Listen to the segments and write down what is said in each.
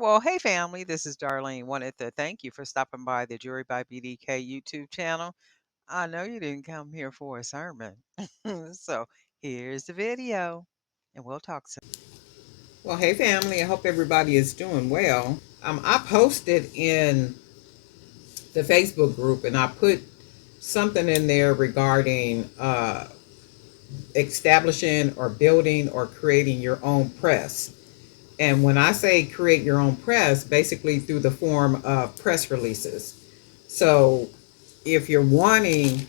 Well, hey family, this is Darlene. Wanted to thank you for stopping by the Jury by BDK YouTube channel. I know you didn't come here for a sermon. So here's the video, and we'll talk soon. Well, hey family, I hope everybody is doing well. I posted in the Facebook group and I put something in there regarding establishing or building or creating your own press. And when I say create your own press, basically through the form of press releases. So if you're wanting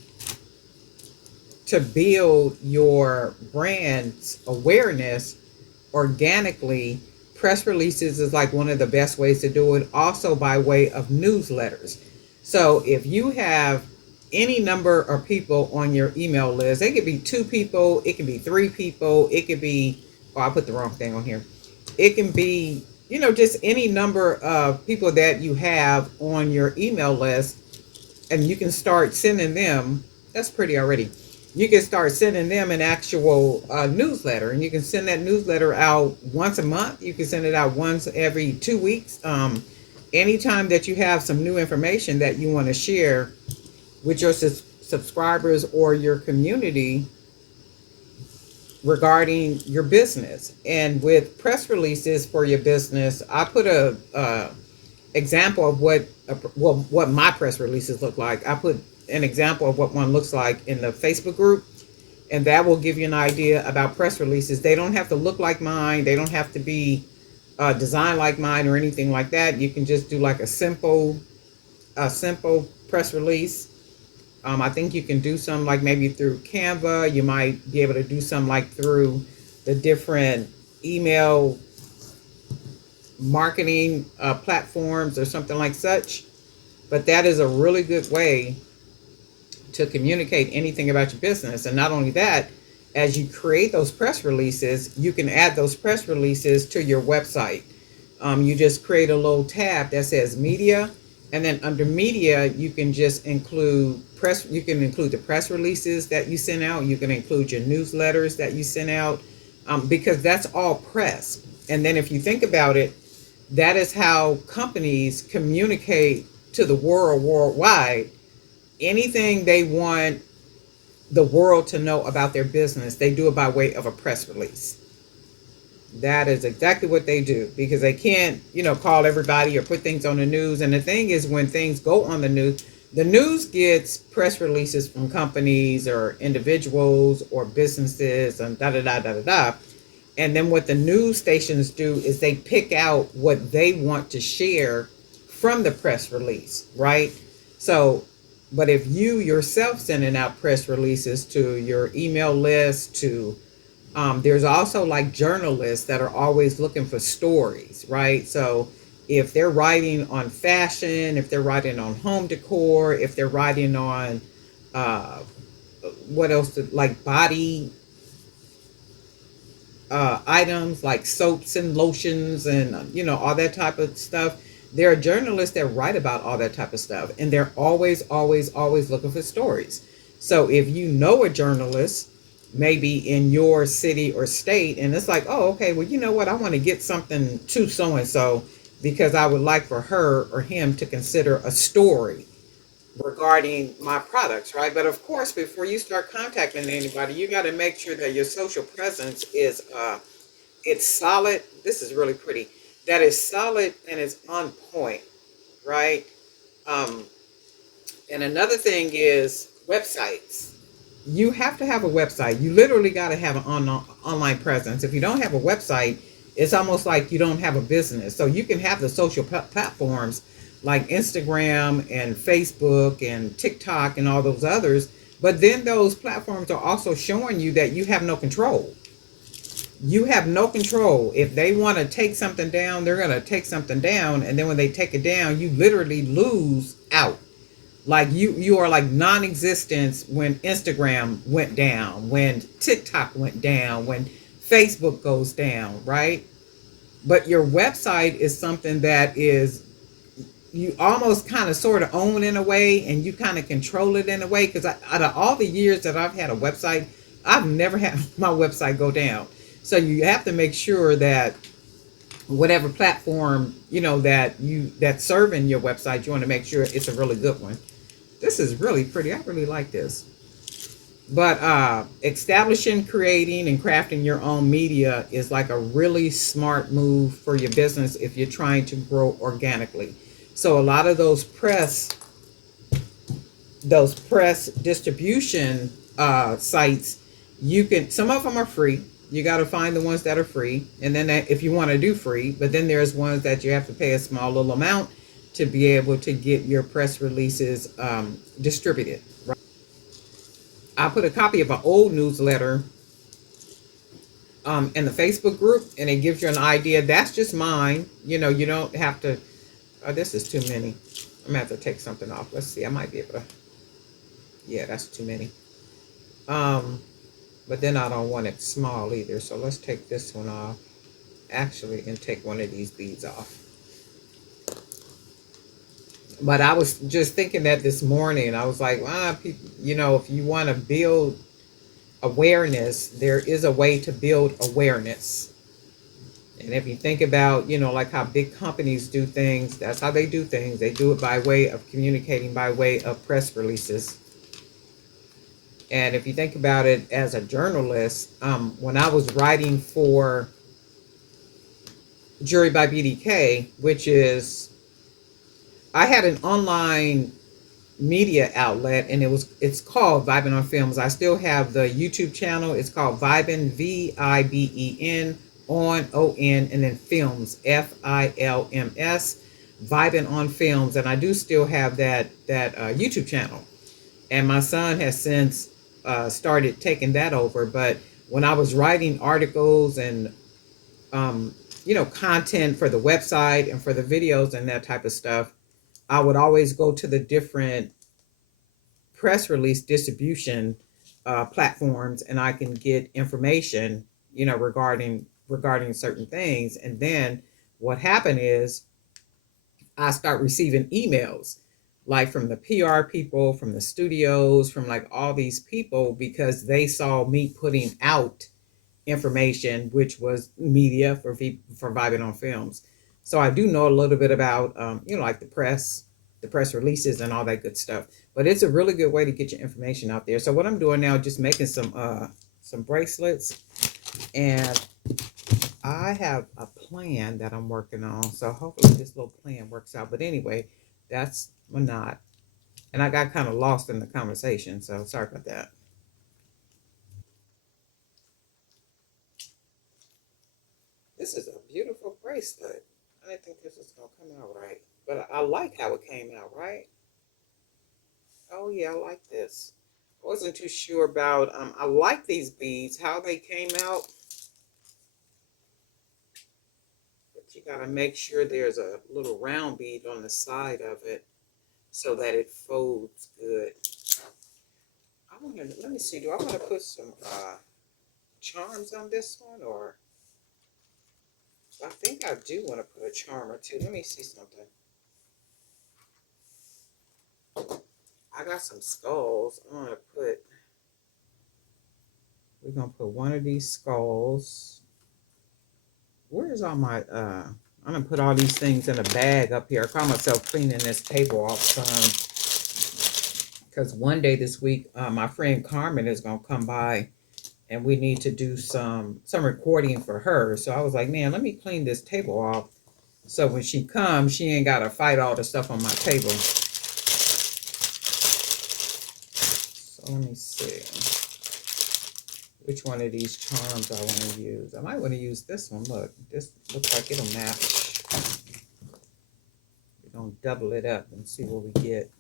to build your brand's awareness organically, press releases is like one of the best ways to do it, also by way of newsletters. So if you have any number of people on your email list, it could be two people, it can be three people, it could be, oh, I put the wrong thing on here. It can be, just any number of people that you have on your email list, and you can start sending them. That's pretty already. You can start sending them an actual newsletter, and you can send that newsletter out once a month. You can send it out once every 2 weeks. Anytime that you have some new information that you want to share with your subscribers or your community regarding your business. And with press releases for your business, I put a example of what my press releases look like. I put an example of what one looks like in the Facebook group, and that will give you an idea about press releases. They don't have to look like mine. They don't have to be designed like mine or anything like that. You can just do like a simple press release. I think you can do some like maybe through Canva. You might be able to do some like through the different email marketing platforms or something like such. But that is a really good way to communicate anything about your business. And not only that, as you create those press releases, you can add those press releases to your website. You just create a little tab that says media, and then under media, you can just include press. You can include the press releases that you send out. You can include your newsletters that you send out, because that's all press. And then if you think about it, that is how companies communicate to the world worldwide. Anything they want the world to know about their business, they do it by way of a press release. That is exactly what they do, because they can't, call everybody or put things on the news. And the thing is, when things go on the news gets press releases from companies or individuals or businesses and da da da da da da. And then what the news stations do is they pick out what they want to share from the press release, right? So, but if you yourself sending out press releases to your email list, there's also like journalists that are always looking for stories, right? So if they're writing on fashion, if they're writing on home decor, if they're writing on uh, what else, like body items like soaps and lotions and all that type of stuff. There are journalists that write about all that type of stuff, and they're always, always, always looking for stories. So if you know a journalist, maybe in your city or state, and it's like, oh, okay, well, you know what, I want to get something to so and so because I would like for her or him to consider a story regarding my products, right? But of course, before you start contacting anybody, you got to make sure that your social presence is it's solid. This is really pretty. That is solid and it's on point, right? Um, and another thing is websites. You have to have a website. You literally got to have an online presence. If you don't have a website, it's almost like you don't have a business. So you can have the social platforms like Instagram and Facebook and TikTok and all those others, but then those platforms are also showing you that you have no control. You have no control. If they want to take something down, they're going to take something down, and then when they take it down, you literally lose out. Like you are like non-existence when Instagram went down, when TikTok went down, when Facebook goes down, right? But your website is something that is, you almost kind of sort of own in a way, and you kind of control it in a way, because out of all the years that I've had a website, I've never had my website go down. So you have to make sure that whatever platform, that's serving your website, you want to make sure it's a really good one. This is really pretty. I really like this. But establishing, creating, and crafting your own media is like a really smart move for your business if you're trying to grow organically. So a lot of those press distribution sites, you can, some of them are free. You got to find the ones that are free, and then if you want to do free, but then there's ones that you have to pay a small little amount to be able to get your press releases distributed. Right? I put a copy of an old newsletter in the Facebook group, and it gives you an idea. That's just mine. You don't have to. Oh, this is too many. I'm gonna have to take something off. Let's see. I might be able to. Yeah, that's too many. Um, but then I don't want it small either. So let's take this one off. Actually, and take one of these beads off. But I was just thinking that this morning. I was like, people, if you want to build awareness, there is a way to build awareness. And if you think about, like how big companies do things, that's how they do things. They do it by way of communicating, by way of press releases. And if you think about it as a journalist, when I was writing for Jury by BDK, which is, I had an online media outlet, and it's called Vibin' on Films. I still have the YouTube channel. It's called Vibin, VIBEN on and then Films, FILMS, Vibin' on Films. And I do still have that YouTube channel. And my son has since started taking that over. But when I was writing articles and content for the website and for the videos and that type of stuff, I would always go to the different press release distribution platforms, and I can get information, regarding certain things. And then what happened is I start receiving emails, like from the PR people, from the studios, from like all these people, because they saw me putting out information, which was media for Vibing on Films. So I do know a little bit about, like the press releases and all that good stuff. But it's a really good way to get your information out there. So what I'm doing now, just making some bracelets, and I have a plan that I'm working on. So hopefully this little plan works out. But anyway, that's a knot, and I got kind of lost in the conversation. So sorry about that. This is a beautiful bracelet. I didn't think this was gonna come out right, but I like how it came out, right? Oh yeah, I like this. I wasn't too sure about. I like these beads, how they came out, but you gotta make sure there's a little round bead on the side of it so that it folds good. Let me see. Do I want to put some charms on this one, or I think I do want to put a charm or two. Let me see something. I got some skulls. We're gonna put one of these skulls. Where's all my I'm gonna put all these things in a bag up here. I call myself cleaning this table off some, because one day this week, my friend Carmen is gonna come by, and we need to do some recording for her. So I was like, man, let me clean this table off, so when she comes, she ain't gotta fight all the stuff on my table. So let me see which one of these charms I want to use. I might want to use this one. Look, this looks like it'll match. We're gonna double it up and see what we get.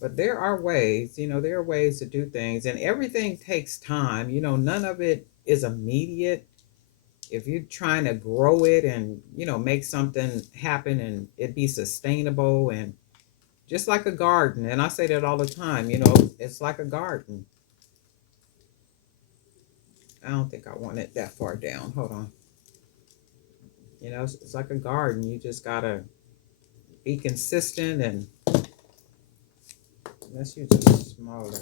But there are ways, there are ways to do things, and everything takes time. None of it is immediate. If you're trying to grow it and, make something happen and it be sustainable, and just like a garden, and I say that all the time, it's like a garden. I don't think I want it that far down. Hold on. It's like a garden. You just gotta be consistent, and let's use a smaller.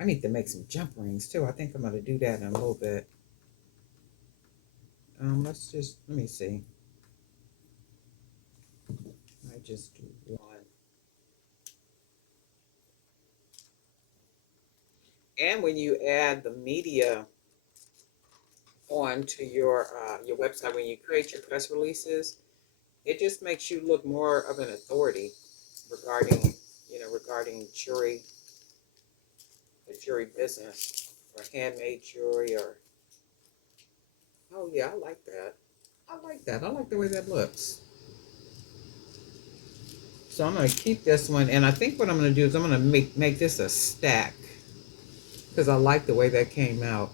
I need to make some jump rings too. I think I'm gonna do that in a little bit. Let me see. I just do one. And when you add the media onto your website, when you create your press releases, it just makes you look more of an authority regarding, regarding jewelry, the jewelry business, or handmade jewelry, or oh yeah, I like that. I like that. I like the way that looks. So I'm gonna keep this one, and I think what I'm gonna do is I'm gonna make this a stack because I like the way that came out.